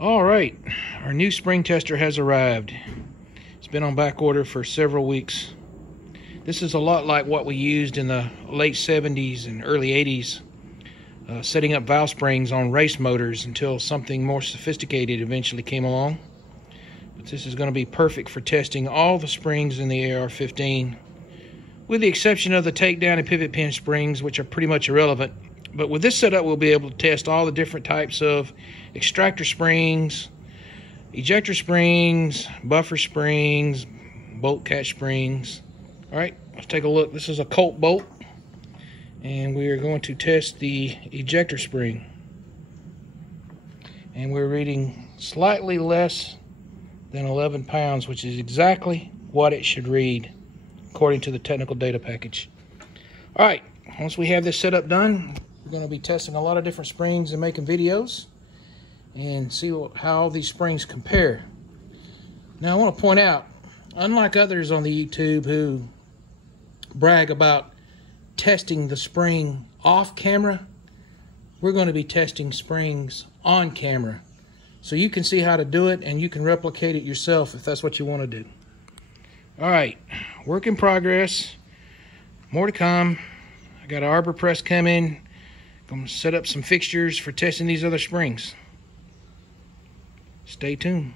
All right, our new spring tester has arrived. It's been on back order for several weeks. This is a lot like what we used in the late 70s and early 80s, setting up valve springs on race motors until something more sophisticated eventually came along. But this is going to be perfect for testing all the springs in the AR-15, with the exception of the takedown and pivot pin springs, which are pretty much irrelevant. But with this setup, we'll be able to test all the different types of extractor springs, ejector springs, buffer springs, bolt catch springs. All right, let's take a look. This is a Colt bolt, and we are going to test the ejector spring. And we're reading slightly less than 11 pounds, which is exactly what it should read according to the technical data package. All right, once we have this setup done, we're going to be testing a lot of different springs and making videos and see how these springs compare. Now I want to point out, unlike others on the YouTube who brag about testing the spring off camera, we're going to be testing springs on camera. So you can see how to do it and you can replicate it yourself if that's what you want to do. All right, work in progress. More to come. I got an arbor press coming. I'm going to set up some fixtures for testing these other springs. Stay tuned.